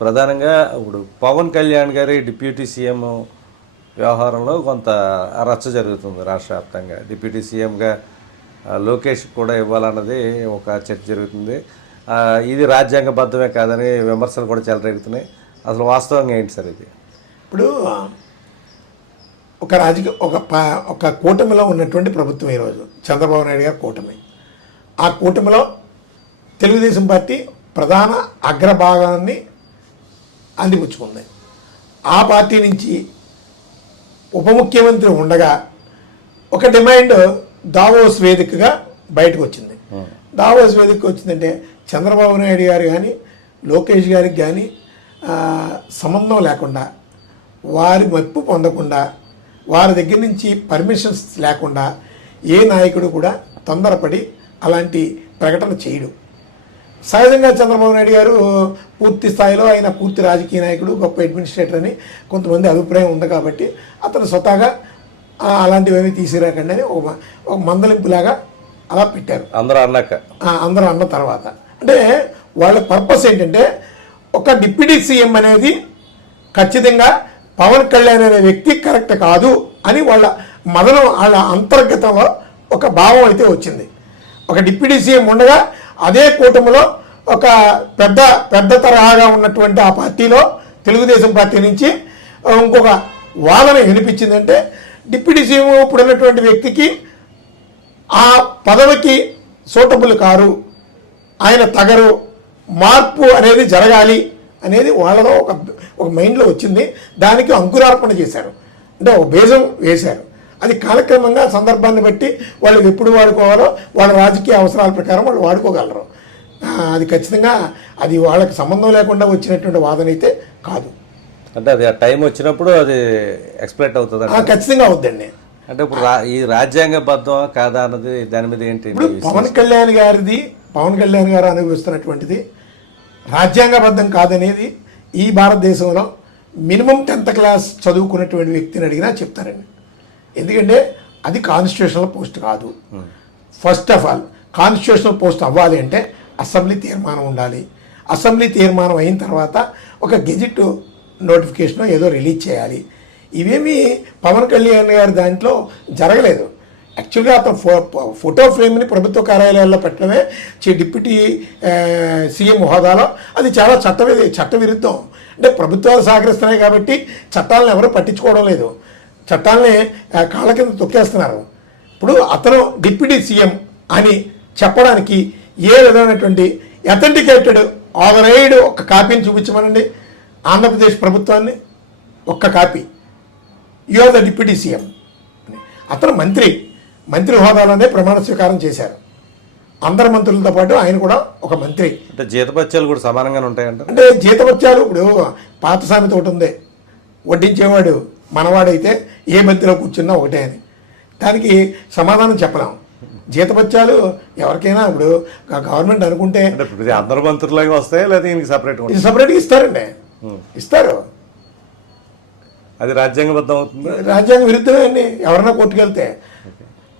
ప్రధానంగా ఇప్పుడు పవన్ కళ్యాణ్ గారి డిప్యూటీ సీఎం వ్యవహారంలో కొంత రచ్చ జరుగుతుంది రాష్ట్ర వ్యాప్తంగా. డిప్యూటీ సీఎంగా లోకేష్ కూడా ఇవ్వాలన్నది ఒక చర్చ జరుగుతుంది. ఇది రాజ్యాంగబద్ధమే కాదని విమర్శలు కూడా చెలరేగుతున్నాయి. అసలు వాస్తవంగా ఏంటి సార్ ఇది? ఇప్పుడు ఒక రాజకీయ ఒక ప- ఒక కూటమిలో ఉన్నటువంటి ప్రభుత్వం ఈరోజు చంద్రబాబు నాయుడు గారి కూటమి. ఆ కూటమిలో తెలుగుదేశం పార్టీ ప్రధాన అగ్రభాగాన్ని అందిపుచ్చుకుంది. ఆ పార్టీ నుంచి ఉప ముఖ్యమంత్రి ఉండగా ఒక డిమాండ్ దావోస్ వేదికగా బయటకు వచ్చింది. దావోస్ వేదిక వచ్చిందంటే చంద్రబాబు నాయుడు గారు కానీ లోకేష్ గారికి కానీ సంబంధం లేకుండా వారి మెప్పు పొందకుండా వారి దగ్గర నుంచి పర్మిషన్స్ లేకుండా ఏ నాయకుడు కూడా తొందరపడి అలాంటి ప్రకటన చేయడు. సహజంగా చంద్రబాబు నాయుడు గారు పూర్తి స్థాయిలో ఆయన పూర్తి రాజకీయ నాయకుడు గొప్ప అడ్మినిస్ట్రేటర్ అని కొంతమంది అభిప్రాయం ఉంది కాబట్టి అతను స్వతహాగా "ఆ, అలాంటివేమీ తీసిరాకండి అని ఒక ఒక మందలింపులాగా అలా పెట్టారు. అందరూ అన్నాక. అందరూ అన్న తర్వాత. అంటే వాళ్ళ పర్పస్ ఏంటంటే ఒక డిప్యూటీ సీఎం అనేది ఖచ్చితంగా పవన్ కళ్యాణ్ అనే వ్యక్తి కరెక్ట్ కాదు అని వాళ్ళ మదనం వాళ్ళ అంతర్గతంలో ఒక భావం అయితే వచ్చింది. ఒక డిప్యూటీ సీఎం ఉండగా అదే కూటమిలో ఒక పెద్ద పెద్ద తరహాగా ఉన్నటువంటి ఆ పార్టీలో తెలుగుదేశం పార్టీ నుంచి ఇంకొక వాదన వినిపించిందంటే డిప్యూటీ సీఎం ఇప్పుడు ఉన్నటువంటి వ్యక్తికి ఆ పదవికి సూటబుల్ కారు ఆయన తగరు మార్పు అనేది జరగాలి అనేది వాళ్ళలో ఒక ఒక మైండ్లో వచ్చింది దానికి అంకురార్పణ చేశారు. అంటే ఒక బేజం వేశారు. అది కాలక్రమంగా సందర్భాన్ని బట్టి వాళ్ళు ఎప్పుడు వాడుకోవాలో వాళ్ళ రాజకీయ అవసరాల ప్రకారం వాళ్ళు వాడుకోగలరు. అది ఖచ్చితంగా అది వాళ్ళకి సంబంధం లేకుండా వచ్చినటువంటి వాదన అయితే కాదు. అంటే అది ఆ టైం వచ్చినప్పుడు అది ఎక్స్ప్లెక్ట్ అవుతుంది ఖచ్చితంగా అవుద్దండి. అంటే ఇప్పుడు ఈ రాజ్యాంగబద్ధమా కాదా అన్నది దాని మీద ఏంటి ఇప్పుడు పవన్ కళ్యాణ్ గారిది పవన్ కళ్యాణ్ గారు అనుభవిస్తున్నటువంటిది రాజ్యాంగబద్ధం కాదనేది ఈ భారతదేశంలో మినిమం టెన్త్ క్లాస్ చదువుకున్నటువంటి వ్యక్తిని అడిగినా చెప్తారండి. ఎందుకంటే అది కాన్స్టిట్యూషనల్ పోస్ట్ కాదు. First of all constitutional post అవ్వాలి అంటే అసెంబ్లీ తీర్మానం ఉండాలి. అసెంబ్లీ తీర్మానం అయిన తర్వాత ఒక గెజిట్ నోటిఫికేషన్ ఏదో రిలీజ్ చేయాలి. ఇవేమీ పవన్ కళ్యాణ్ గారి దాంట్లో జరగలేదు. యాక్చువల్గా అతను ఫో ఫోటో ఫ్రేమ్ని ప్రభుత్వ కార్యాలయాల్లో పెట్టడమే చి- డిప్యూటీ సీఎం హోదాలో అది చాలా చట్ట చట్టవిరుద్ధం. అంటే ప్రభుత్వాలు సహకరిస్తున్నాయి కాబట్టి చట్టాలను ఎవరు పట్టించుకోవడం లేదు. చట్టాలని కాళ్ళ కింద తొక్కేస్తున్నారు. ఇప్పుడు అతను డిప్యూటీ సీఎం అని చెప్పడానికి ఏ విధమైనటువంటి అథెంటికేటెడ్ ఆథరైడ్ ఒక కాపీని చూపించమనండి. ఆంధ్రప్రదేశ్ ప్రభుత్వాన్ని ఒక్క copy. You are the deputy CM. అతను మంత్రి మంత్రి హోదాలోనే ప్రమాణ స్వీకారం చేశారు. అందరు మంత్రులతో పాటు ఆయన కూడా ఒక మంత్రి. అంటే జీతపత్యాలు కూడా సమానంగానే ఉంటాయంటారు అంటే జీతపత్యాలు ఇప్పుడు పాత సామెత ఒకటి ఉంది. వడ్డించేవాడు మనవాడైతే ఏ మంత్రిలో కూర్చున్నా ఒకటే అని. దానికి సమాధానం చెప్పలేం. జీతపత్యాలు ఎవరికైనా ఇప్పుడు గవర్నమెంట్ అనుకుంటే అందరు మంత్రులాగా వస్తాయా లేదా దీనికి సపరేట్గా సపరేట్గా ఇస్తారండి. ఇస్తారు. అది రాజ్యాంగబద్ధం అవుతుంది? రాజ్యాంగ విరుద్ధమే అండి. ఎవరన్నా కోర్టుకు వెళ్తే.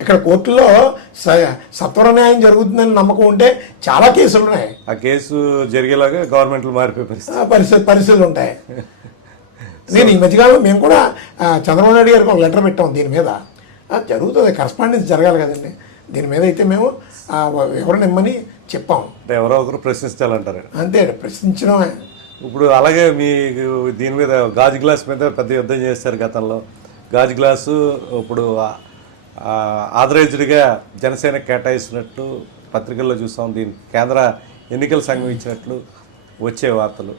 ఇక్కడ కోర్టులో స- సత్వర న్యాయం జరుగుతుందని నమ్మకం ఉంటే చాలా కేసులు ఉన్నాయి ఆ కేసు జరిగేలాగా గవర్నమెంట్లు మారిపోయే పరిస్థితి. పరిస్థితులు ఉంటాయి నేను ఈ మధ్యకాలంలో మేము కూడా చంద్రబాబు నాయుడు గారికి ఒక లెటర్ పెట్టాం దీని మీద. జరుగుతుంది కరస్పాండెన్స్ జరగాలి కదండి. దీని మీద అయితే మేము ఆ, ఎవరు నిమ్మని చెప్పాం. ఎవరో ఒకరు ప్రశ్నించాలంటారు. అంతే ప్రశ్నించడమే. ఇప్పుడు అలాగే మీకు దీని మీద గాజు గ్లాస్ మీద పెద్ద యుద్ధం చేశారు గతంలో. గాజు గ్లాసు ఇప్పుడు ఆథరైజ్డ్గా జనసేన కేటాయిస్తున్నట్టు పత్రికల్లో చూసాం దీని కేంద్ర ఎన్నికల సంఘం ఇచ్చినట్లు వచ్చే వార్తలు.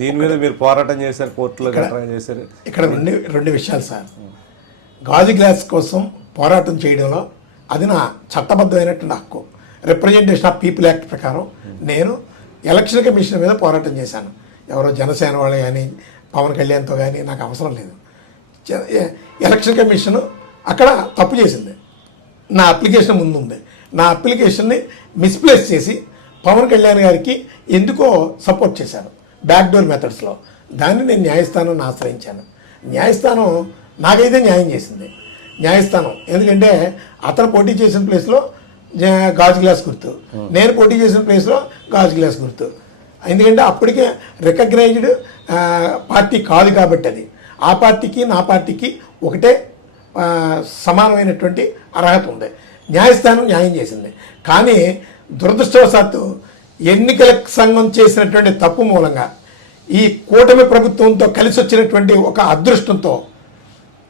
దీని మీద మీరు పోరాటం చేశారు కోర్టులో చేశారు. ఇక్కడ రెండు రెండు విషయాలు సార్. గాజు గ్లాస్ కోసం పోరాటం చేయడంలో అది నా చట్టబద్ధమైనటువంటి హక్కు. రిప్రజెంటేషన్ ఆఫ్ పీపుల్ యాక్ట్ ప్రకారం నేను ఎలక్షన్ కమిషన్ మీద పోరాటం చేశాను. ఎవరో జనసేన వాళ్ళు కానీ పవన్ కళ్యాణ్తో కానీ నాకు అవసరం లేదు. ఎలక్షన్ కమిషన్ అక్కడ తప్పు చేసింది. నా అప్లికేషన్ ముందు ఉంది నా అప్లికేషన్ని మిస్ప్లేస్ చేసి పవన్ కళ్యాణ్ గారికి ఎందుకో సపోర్ట్ చేశారు బ్యాక్డోర్ మెథడ్స్లో దాన్ని నేను న్యాయస్థానాన్ని ఆశ్రయించాను. న్యాయస్థానం నాకైతే న్యాయం చేసింది. న్యాయస్థానం. ఎందుకంటే అతను పోటీ చేసిన ప్లేస్లో గాజు గ్లాస్ గుర్తు. నేను పోటీ చేసిన ప్లేస్లో గాజు గ్లాస్ గుర్తు. ఎందుకంటే అప్పటికే రికగ్నైజ్డ్ పార్టీ కాదు కాబట్టి అది. ఆ పార్టీకి నా పార్టీకి ఒకటే సమానమైనటువంటి అర్హత ఉంది. న్యాయస్థానం న్యాయం చేసింది. కానీ దురదృష్టవశాత్తు ఎన్నికల సంఘం చేసినటువంటి తప్పు మూలంగా ఈ కూటమి ప్రభుత్వంతో కలిసి వచ్చినటువంటి ఒక అదృష్టంతో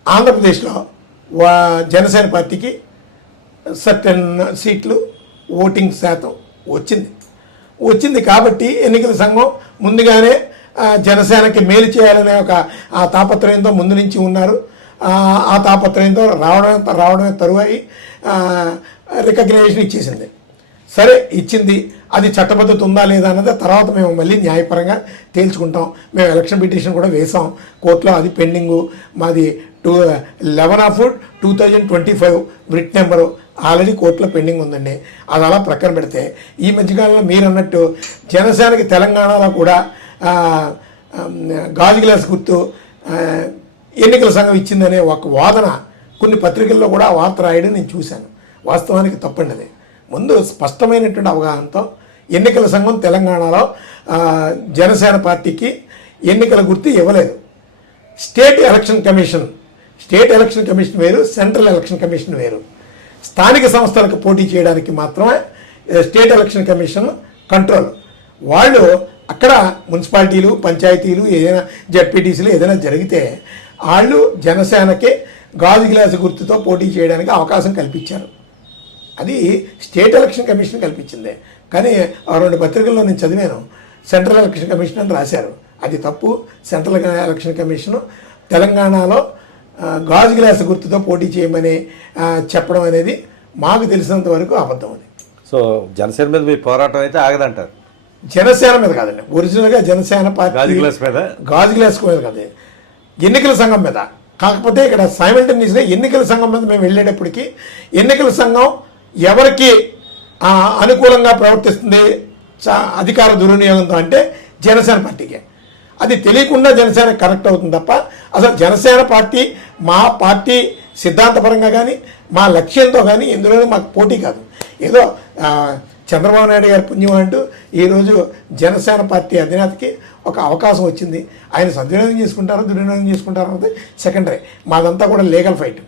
ఆంధ్రప్రదేశ్లో వా జనసేన పార్టీకి సర్టెన్ సీట్లు ఓటింగ్ శాతం వచ్చింది. వచ్చింది కాబట్టి ఎన్నికల సంఘం ముందుగానే జనసేనకి మేలు చేయాలనే ఒక ఆ తాపత్రయంతో ముందు నుంచి ఉన్నారు. ఆ, ఆ తాపత్రయంతో రావడం రావడమే తరువాయి రికగ్నైజేషన్ ఇచ్చేసింది. సరే ఇచ్చింది. అది చట్టబద్ధత ఉందా లేదా అన్నది తర్వాత మేము మళ్ళీ న్యాయపరంగా తేల్చుకుంటాం. మేము ఎలక్షన్ పిటిషన్ కూడా వేసాం కోర్టులో అది పెండింగు. మాది two eleven of two thousand twenty five writ number already కోర్టులో పెండింగ్ ఉందండి. అది అలా ప్రక్కన పెడితే ఈ మధ్యకాలంలో మీరు అన్నట్టు జనసేనకి తెలంగాణలో కూడా గాజు గ్లాస్ గుర్తు ఎన్నికల సంఘం ఇచ్చిందనే ఒక వాదన కొన్ని పత్రికల్లో కూడా వార్త రాయడం నేను చూశాను. వాస్తవానికి తప్పండి అది ముందు స్పష్టమైనటువంటి అవగాహనతో ఎన్నికల సంఘం తెలంగాణలో జనసేన పార్టీకి ఎన్నికల గుర్తు ఇవ్వలేదు. State election commission state election commission వేరు సెంట్రల్ ఎలక్షన్ కమిషన్ వేరు. స్థానిక సంస్థలకు పోటీ చేయడానికి మాత్రమే స్టేట్ ఎలక్షన్ కమిషన్ కంట్రోల్. వాళ్ళు అక్కడ మున్సిపాలిటీలు పంచాయతీలు ఏదైనా జడ్పీటీసీలు ఏదైనా జరిగితే వాళ్ళు జనసేనకి గాజు గ్లాసు గుర్తుతో పోటీ చేయడానికి అవకాశం కల్పించారు. అది స్టేట్ ఎలక్షన్ కమిషన్ కల్పించింది. కానీ ఆ రెండు పత్రికల్లో నేను చదివాను. సెంట్రల్ ఎలక్షన్ కమిషన్ అని రాశారు. అది తప్పు. సెంట్రల్ ఎలక్షన్ కమిషన్ తెలంగాణలో గాజు గ్లాస్ గుర్తుతో పోటీ చేయమని చెప్పడం అనేది మాకు తెలిసినంత వరకు అబద్ధం అది. సో జనసేన మీద మీ పోరాటం అయితే ఆగదంటారు. జనసేన మీద కాదండి. ఒరిజినల్గా జనసేన పార్టీ గాజు గ్లాస్ మీద? గాజు గ్లాస్ మీద కాదు. ఎన్నికల సంఘం మీద. కాకపోతే ఇక్కడ సైమల్టేనియస్గా ఎన్నికల సంఘం మీద మేము వెళ్ళేటప్పటికి ఎన్నికల సంఘం ఎవరికి అనుకూలంగా ప్రవర్తిస్తుంది చ- అధికార దుర్వినియోగంతో అంటే జనసేన పార్టీకే. అది తెలియకుండా జనసేన కరెక్ట్ అవుతుంది తప్ప అసలు జనసేన పార్టీ మా పార్టీ సిద్ధాంతపరంగా కానీ మా లక్ష్యంతో కానీ ఇందులోనే మాకు పోటీ కాదు. ఏదో చంద్రబాబు నాయుడు గారి పుణ్యం అంటూ ఈరోజు జనసేన పార్టీ అధినేతకి ఒక అవకాశం వచ్చింది. ఆయన సద్వినియోగం చేసుకుంటారో దుర్వినియోగం చేసుకుంటారో అన్నది సెకండరీ మాదంతా కూడా లీగల్ ఫైట్